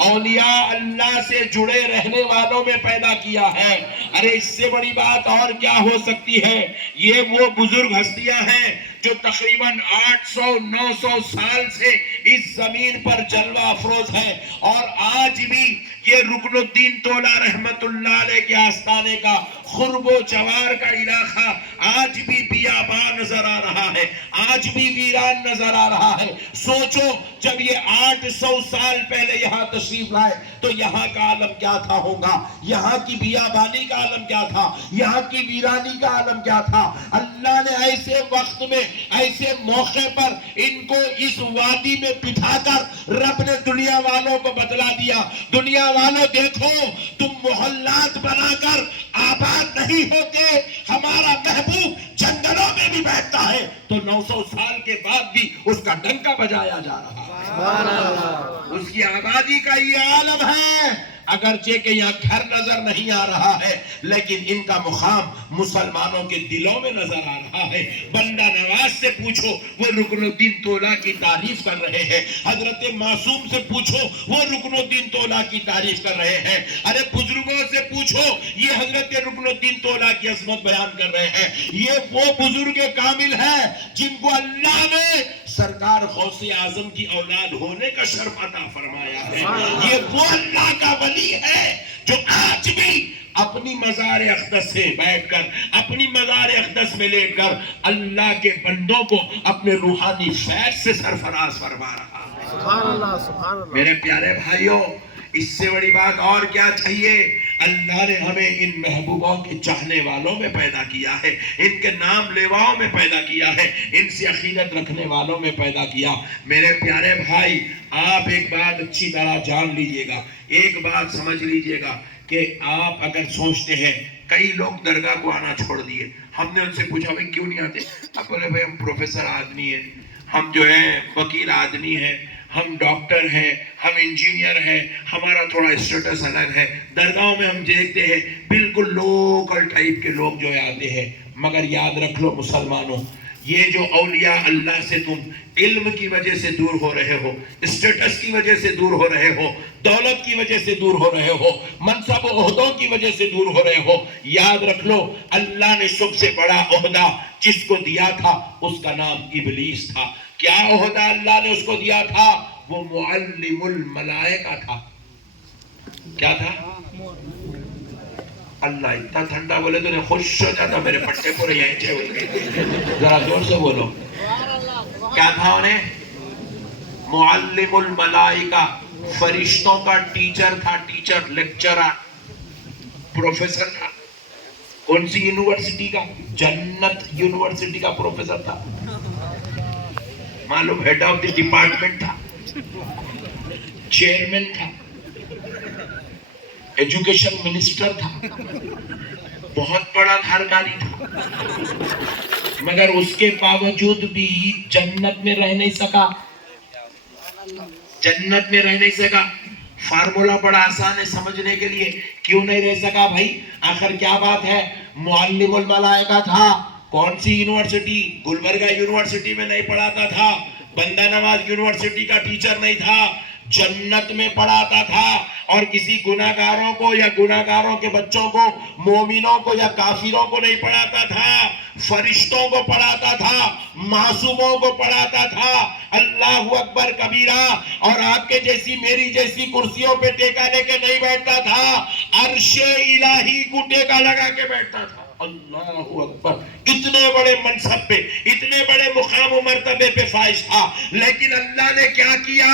اولیاء اللہ سے جڑے رہنے والوں میں پیدا کیا ہے۔ ارے اس سے بڑی بات اور کیا ہو سکتی ہے؟ یہ وہ بزرگ ہستیاں ہیں جو تقریباً 800-900 سال سے اس زمین پر جلوہ افروز ہیں، اور آج بھی یہ رکن الدین تولا رحمت اللہ علیہ کے آستانے کا خرب و جوار کا علاقہ آج بھی بیابان نظر آ رہا ہے، آج بھی ویران نظر آ رہا ہے۔ سوچو جب یہ 800 سال پہلے یہاں تشریف لائے تو یہاں کا عالم کیا تھا ہوگا، یہاں کی بیابانی کا عالم کیا تھا، یہاں کی ویرانی کا عالم کیا تھا۔ اللہ نے ایسے وقت میں، ایسے موقع پر ان کو اس وادی میں بٹھا کر رب نے دنیا والوں کو بتلا دیا، دنیا والوں دیکھو تم محلات بنا کر آباد نہیں ہوتے، ہمارا محبوب جنگلوں میں بھی بیٹھتا ہے تو 900 سال کے بعد بھی اس کا ڈنکا بجایا جا رہا ہے۔ سبحان اللہ۔ اس کی آبادی کا یہ عالم ہے، اگرچہ کہ یہاں گھر نظر نہیں آ رہا ہے لیکن ان کا مقام مسلمانوں کے دلوں میں نظر آ رہا ہے۔ بندہ نواز سے پوچھو وہ رکن الدین تولا کی تعریف کر رہے ہیں، حضرت معصوم سے پوچھو وہ رکن الدین تولا کی تعریف کر رہے ہیں، ارے بزرگوں سے پوچھو یہ حضرت رکن الدین تولا کی عظمت بیان کر رہے ہیں۔ یہ وہ بزرگ کامل ہیں جن کو اللہ نے سرکار غوث اعظم کی اولاد ہونے کا شرف عطا فرمایا ہے۔ یہ وہ اللہ کا ولی ہے جو آج بھی اپنی مزار اقدس سے بیٹھ کر، اپنی مزار اقدس میں لیٹ کر اللہ کے بندوں کو اپنے روحانی فیض سے سرفراز فرما رہا ہے۔ سبحان اللہ، سبحان اللہ۔ میرے پیارے بھائیوں، اس سے بڑی بات اور کیا چاہیے؟ اللہ نے ہمیں ان محبوبوں کے چاہنے والوں میں پیدا کیا ہے، ان کے نام لیواؤں میں پیدا کیا ہے، ان سے عقیدت رکھنے والوں میں پیدا کیا۔ میرے پیارے بھائی، آپ ایک بات اچھی طرح جان لیجئے گا، ایک بات سمجھ لیجئے گا کہ آپ اگر سوچتے ہیں کئی لوگ درگاہ کو آنا چھوڑ دیے، ہم نے ان سے پوچھا بھائی کیوں نہیں آتے؟ اب بولے بھائی ہم پروفیسر آدمی ہیں، ہم جو ہے وکیل آدمی ہیں، ہم ڈاکٹر ہیں، ہم انجینئر ہیں، ہمارا تھوڑا اسٹیٹس الگ ہے، درگاہوں میں ہم دیکھتے ہیں بالکل لوکل ٹائپ کے لوگ جو آتے ہیں۔ مگر یاد رکھ لو مسلمانوں، یہ جو اولیاء اللہ سے تم علم کی وجہ سے دور ہو رہے ہو، اسٹیٹس کی وجہ سے دور ہو رہے ہو، دولت کی وجہ سے دور ہو رہے ہو، منصب و عہدوں کی وجہ سے دور ہو رہے ہو، یاد رکھ لو اللہ نے سب سے بڑا عہدہ جس کو دیا تھا اس کا نام ابلیس تھا۔ کیا عہدہ اللہ نے اس کو دیا تھا؟ وہ معلم الملائکہ تھا۔ کیا تھا؟ اللہ اتنا ٹھنڈا بولے تو نے خوش ہو جاتا، میرے پٹے پورے یہیں چھے بول گئے، ذرا زور سے بولو۔ کیا تھا انہیں؟ معلم الملائکہ، فرشتوں کا ٹیچر تھا، ٹیچر، لیکچرر، پروفیسر تھا۔ کون سی یونیورسٹی کا؟ جنت یونیورسٹی کا پروفیسر تھا۔ معلوم ہیڈ آف دی ڈپارٹمنٹ تھا، چیئرمین تھا، ایجوکیشن منسٹر تھا، بہت بڑا دھارکاری تھا، مگر اس کے باوجود بھی جنت میں رہ نہیں سکا، جنت میں رہ نہیں سکا۔ فارمولا بڑا آسان ہے سمجھنے کے لیے، کیوں نہیں رہ سکا بھائی؟ آخر کیا بات ہے؟ معلم الملائکہ تھا، کون سی یونیورسٹی؟ گلبرگہ یونیورسٹی میں نہیں پڑھاتا تھا، بندہ نواز یونیورسٹی کا ٹیچر نہیں تھا، جنت میں پڑھاتا تھا، اور کسی گناہگاروں کو یا گناہگاروں کے بچوں کو، مومنوں کو یا کافروں کو نہیں پڑھاتا تھا، فرشتوں کو پڑھاتا تھا، معصوموں کو پڑھاتا تھا۔ اللہ اکبر کبیرہ۔ اور آپ کے جیسی میری جیسی کرسیوں پہ ٹیکا لے کے نہیں بیٹھتا تھا، عرش الہی کو ٹیکا لگا کے بیٹھتا تھا۔ اللہ اکبر۔ اتنے بڑے منصب پہ، اتنے بڑے مقام و مرتبے پہ فائز تھا، لیکن اللہ نے کیا کیا؟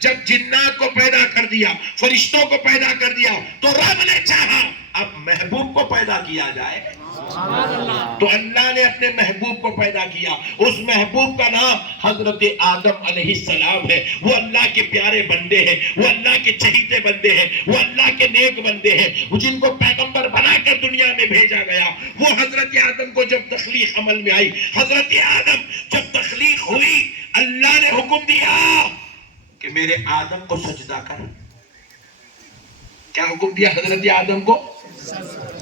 جب جنات کو پیدا کر دیا، فرشتوں کو پیدا کر دیا، تو رب نے چاہا اب محبوب کو پیدا کیا جائے، تو اللہ نے اپنے محبوب کو پیدا کیا۔ اس محبوب کا نام حضرت آدم علیہ السلام ہے۔ وہ اللہ کے پیارے بندے ہیں، وہ اللہ کے چہیتے بندے ہیں، وہ اللہ کے نیک بندے ہیں، جن کو پیغمبر بنا کر دنیا میں بھیجا گیا۔ وہ حضرت آدم کو جب تخلیق عمل میں آئی، حضرت آدم جب تخلیق ہوئی، اللہ نے حکم دیا کہ میرے آدم کو سجدہ کر۔ کیا حکم دیا حضرت آدم کو؟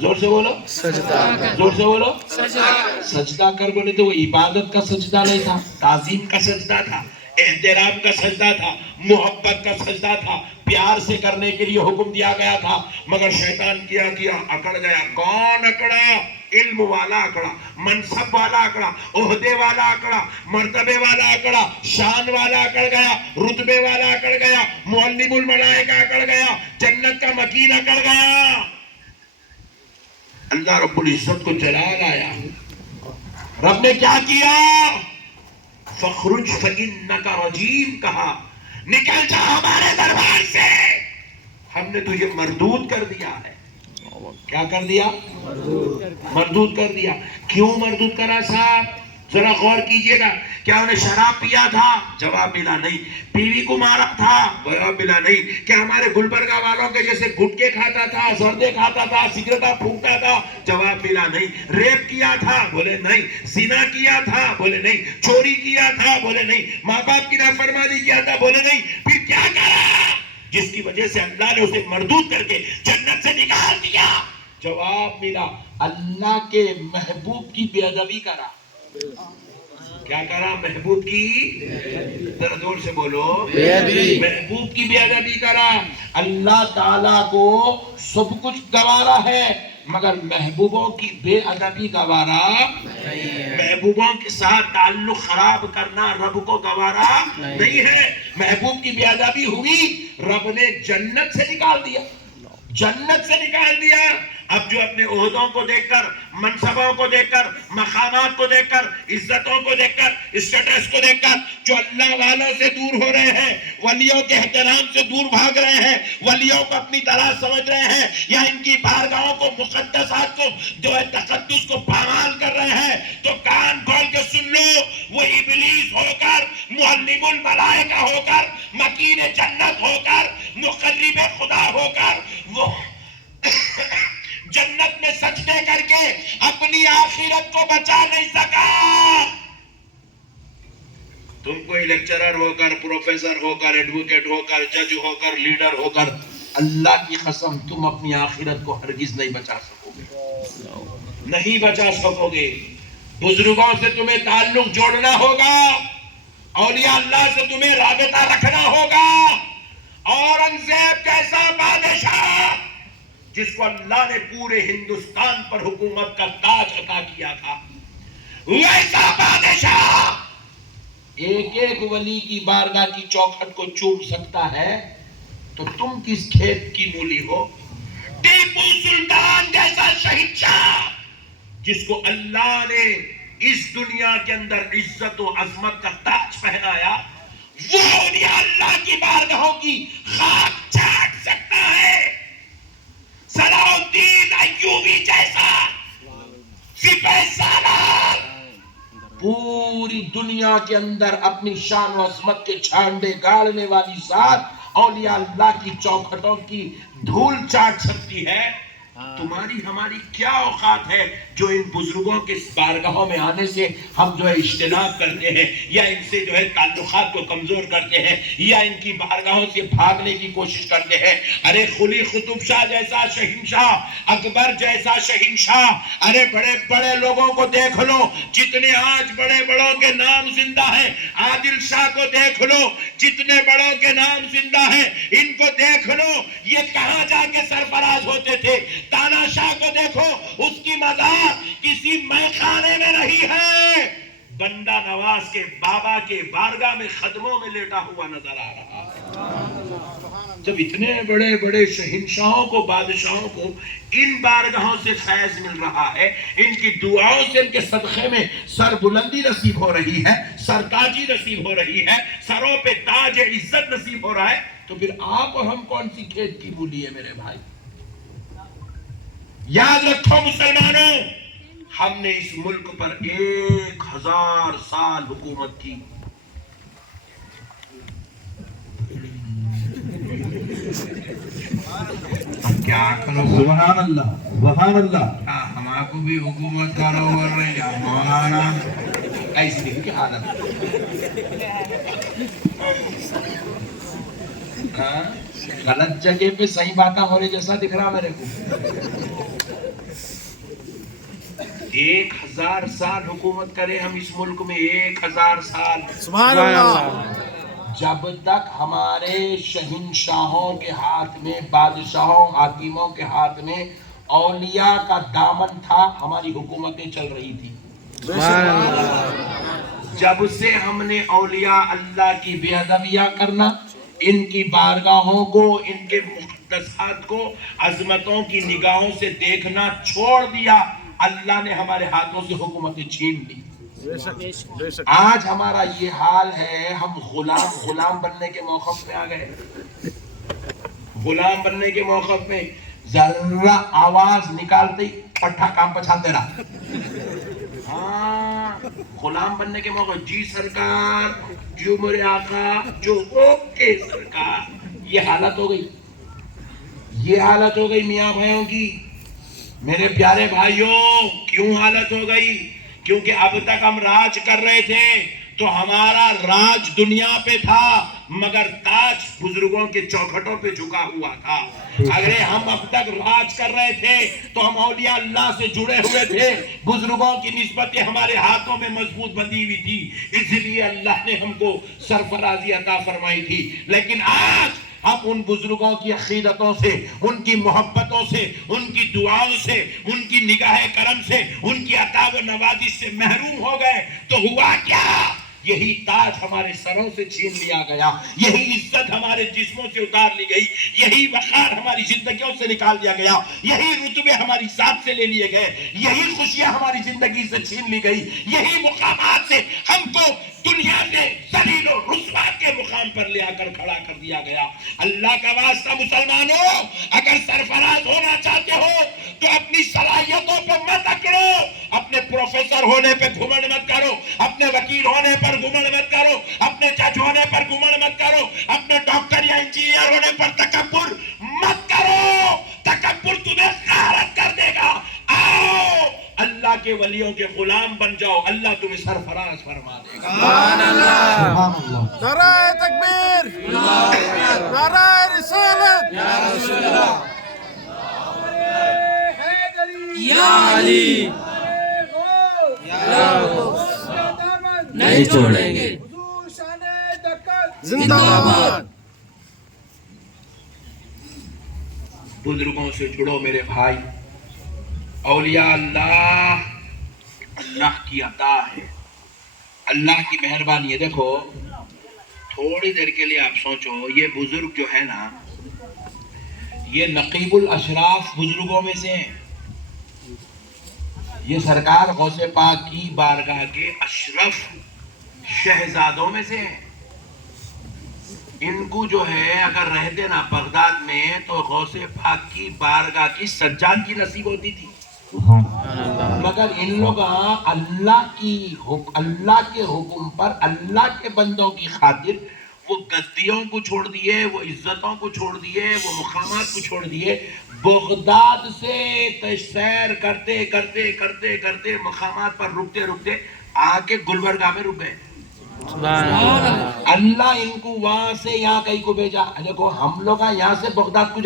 زور سے بولو، سجدہ کر۔ زور سے بولو، سجدہ کر۔ بولے تو وہ عبادت کا سجدہ نہیں تھا، تعظیم کا سجدہ تھا۔ احترام کا سجدہ تھا، محبت کا سجدہ تھا، پیار سے کرنے کے لیے حکم دیا گیا تھا، مگر شیطان کیا اکڑ گیا۔ کون اکڑا؟ علم والا اکڑا، منصب والا اکڑا، عہدے والا اکڑا، مرتبے والا اکڑا، شان والا اکڑ گیا، رتبے والا اکڑ گیا، معلم الملائکہ اکڑ گیا، جنت کا مکین اکڑ گیا۔ اللہ رب العزت کو جلال آیا، رب نے کیا کیا؟ فخرج فإنک رجیم کہا، نکل جا ہمارے دربار سے، ہم نے تجھے مردود کر دیا ہے۔ کیا کر دیا؟ مردود کر دیا۔ کیوں مردود کرا صاحب؟ ذرا غور کیجئے گا۔ کیا انہیں شراب پیا تھا؟ جواب ملا نہیں۔ بیوی کو مارا تھا؟ جواب ملا نہیں۔ کیا ہمارے گلبرگہ والوں کے جیسے گٹکے کھاتا تھا، زردے کھاتا تھا، سگریٹا پھونکتا تھا؟ جواب ملا نہیں۔ ریپ کیا تھا؟ بولے نہیں۔ زنا کیا تھا؟ بولے نہیں۔ چوری کیا تھا؟ بولے نہیں۔ ماں باپ کی نافرمانی کیا تھا؟ بولے نہیں۔ پھر کیا کرا جس کی وجہ سے اللہ نے اسے مردود کر کے جنت سے نکال دیا؟ جواب ملا، اللہ کے محبوب کی بے ادبی کرا۔ کیا کرا؟ محبوب کی، ذرا زور سے بولو، محبوب کی بے ادبی کرا۔ اللہ تعالیٰ کو سب کچھ گوارا ہے مگر محبوبوں کی بے ادبی گوارا نہیں ہے۔ محبوبوں کے ساتھ تعلق خراب کرنا رب کو گوارا نہیں ہے۔ محبوب کی بے ادبی ہوئی، رب نے جنت سے نکال دیا، جنت سے نکال دیا۔ اب جو اپنے عہدوں کو دیکھ کر، منصبوں کو دیکھ کر، مقامات کو دیکھ کر، عزتوں کو دیکھ کر، اسٹیٹس کو دیکھ کر جو اللہ والوں سے دور ہو رہے ہیں، ولیوں کے احترام سے دور بھاگ رہے ہیں، ولیوں کو اپنی طرح سمجھ رہے ہیں یا ان کی بارگاہوں کو، مقدسات کو، جو ہے تقدس کو پامال کر رہے ہیں، تو کان کھول کے سن لو، وہ ابلیس ہو کر، معلم الملائکہ ہو کر، مکین جنت ہو کر، مقرب خدا ہو کر، وہ جنت میں سجدے کر کے اپنی آخرت کو بچا نہیں سکا۔ تم کوئی لیکچرر ہو کر، پروفیسر ہو کر، ایڈوکیٹ ہو کر، جج ہو کر، لیڈر ہو کر، اللہ کی قسم تم اپنی آخرت کو ہرگز نہیں بچا سکو گے، نہیں بچا سکو گے۔ بزرگوں سے تمہیں تعلق جوڑنا ہوگا، اولیاء اللہ سے تمہیں رابطہ رکھنا ہوگا۔ اورنگزیب جیسا بادشاہ جس کو اللہ نے پورے ہندوستان پر حکومت کا تاج عطا کیا تھا، ویسا بادشاہ ایک ایک ولی کی بارگاہ کی چوکھٹ کو چوم سکتا ہے تو تم کس کھیت کی مولی ہو؟ ٹیپو سلطان جیسا شہنشاہ جس کو اللہ نے اس دنیا کے اندر عزت و عظمت کا تاج پہنایا، وہ اولیاء اللہ کی بارگاہوں کی خاک چاٹ سکتا ہے؟ صلاح الدین ایوبی جیسا سپہ سالار پوری دنیا کے اندر اپنی شان و عظمت کے جھنڈے گاڑنے والی ذات اولیاء اللہ کی چوکھٹوں کی دھول چاٹ سکتی ہے؟ تمہاری ہماری کیا اوقات ہے جو ان بزرگوں کے بارگاہوں میں آنے سے ہم جو ہے اجتناب کرتے ہیں یا ان سے جو ہے تعلقات کو کمزور کرتے ہیں یا ان کی بارگاہوں سے بھاگنے کی کوشش کرتے ہیں؟ ارے قلی قطب شاہ جیسا شہنشاہ، اکبر جیسا شہنشاہ، ارے بڑے بڑے لوگوں کو دیکھ لو جتنے آج بڑے بڑوں کے نام زندہ ہیں، عادل شاہ کو دیکھ لو جتنے بڑوں کے نام زندہ ہیں، ان کو دیکھ لو یہ کہاں جا کے سرفراز ہوتے تھے۔ تانا شاہ کو دیکھو، اس کی مزار کسی میخانے میں نہیں ہے، بندہ نواز کے بابا کے بارگاہ میں خدموں میں لیٹا ہوا نظر آ رہا ہے۔ جب اتنے بڑے بڑے شہنشاہوں کو، بادشاہوں کو ان بارگاہوں سے فیض مل رہا ہے، ان کی دعاؤں سے ان کے صدقے میں سر بلندی نصیب ہو رہی ہے، سرتاجی نصیب ہو رہی ہے، سروں پہ تاج عزت نصیب ہو رہا ہے، تو پھر آپ اور ہم کون سی کھیت کی مولی ہے میرے بھائی؟ یاد رکھو مسلمانوں، ہم نے اس ملک پر 1000 سال حکومت کی، کیا کرو؟ سبحان اللہ، سبحان اللہ۔ ہمارا کو بھی حکومت کرو بول رہے ہیں مولانا، ایسی نہیں کی حالت۔ غلط جگہ پہ صحیح باتیں ہو رہی جیسا دکھ رہا میرے کو۔ 1000 سال حکومت کرے ہم اس ملک میں، 1000 سال، سبحان اللہ. جب تک ہمارے شہنشاہوں کے ہاتھ میں، بادشاہوں، حاکموں کے ہاتھ میں اولیاء کا دامن تھا، ہماری حکومتیں چل رہی تھی. جب سے ہم نے اولیاء اللہ کی بے ادبیاں کرنا، ان کی بارگاہوں کو، ان کے مقدسات کو عظمتوں کی نگاہوں سے دیکھنا چھوڑ دیا، اللہ نے ہمارے ہاتھوں سے حکومتیں چھین لی. آج ہمارا یہ حال ہے، ہم غلام بننے کے موقف میں آ گئے. غلام بننے کے موقف میں ذرا آواز نکالتے ہی پٹھا کام پچھاتے رہا. ہاں، غلام بننے کے موقع، جی سرکار، جو میرے آقا، جو اوکے سرکار. یہ حالت ہو گئی، یہ حالت ہو گئی میاں بھائیوں کی. میرے پیارے بھائیوں، کیوں حالت ہو گئی؟ کیونکہ اب تک ہم راج کر رہے تھے تو ہمارا راج دنیا پہ تھا، مگر تاج بزرگوں کے چوکھٹوں پہ جھکا ہوا تھا. اگر ہم اب تک راج کر رہے تھے تو ہم اولیاء اللہ سے جڑے ہوئے تھے، بزرگوں کی نسبتیں ہمارے ہاتھوں میں مضبوط بندھی ہوئی تھی، اس لیے اللہ نے ہم کو سرفرازی عطا فرمائی تھی. لیکن آج ہم ان بزرگوں کی عقیدتوں سے، ان کی محبتوں سے، ان کی دعاؤں سے، ان کی نگاہ کرم سے، ان کی عطا و نوازش سے محروم ہو گئے. تو ہوا کیا؟ یہی تاج ہمارے سروں سے چھین لیا گیا، یہی عزت ہمارے جسموں سے اتار لی گئی، یہی وقار ہماری زندگیوں سے نکال دیا گیا، یہی رتبے ہماری ذات سے لے لیے گئے، یہی خوشیاں ہماری زندگی سے چھین لی گئی، یہی مقامات سے ہم کو دنیا کے ذلیل و رسوا کے مقام پر لے آ کر کھڑا کر دیا گیا. اللہ کا واسطہ مسلمانوں، اگر سرفراز ہونا چاہتے ہو تو اپنی صلاحیتوں پہ مت اکڑو، اپنے پروفیسر ہونے پہ گھمنڈ مت کرو، اپنے وکیل ہونے پر گھمنڈ مت کرو، اپنے جج ہونے پر گھمنڈ مت کرو، اپنے ڈاکٹر یا انجینئر ہونے پر تکبر مت کرو. تکبر تمہیں غارت کر دے گا. آؤ اللہ کے ولیوں کے غلام بن جاؤ، اللہ تمہیں سرفراز فرما دے گا. سبحان اللہ. سبحان اللہ. نعرہ تکبیر، نعرہ رسالت، یا رسول اللہ، یا علی، نہیں چھوڑیں گے. زندہ باد. بزرگوں سے جڑو میرے بھائی. اولیاء اللہ اللہ کی عطا ہے، اللہ کی مہربانی ہے. دیکھو تھوڑی دیر کے لیے آپ سوچو، یہ بزرگ جو ہے نا، یہ نقیب الاشراف بزرگوں میں سے ہیں. یہ سرکار غوث پاک کی بارگاہ کے اشرف شہزادوں میں سے ہیں. ان کو جو ہے اگر رہتے نا بغداد میں تو غوث پاک کی بارگاہ کی سجادگی نصیب ہوتی تھی. مگر ان لوگ اللہ کے حکم پر، اللہ کے بندوں کی خاطر وہ گدیوں کو چھوڑ دیے، وہ عزتوں کو چھوڑ دیے، وہ مقامات کو چھوڑ دیے. بغداد سے سیر کرتے کرتے کرتے کرتے مقامات پر رکتے رکتے آ کے گلبرگہ میں رک گئے. اللہ ان کو وہاں سے یہاں کہیں کو بھیجا. دیکھو ہم لوگ یہاں سے بغداد کو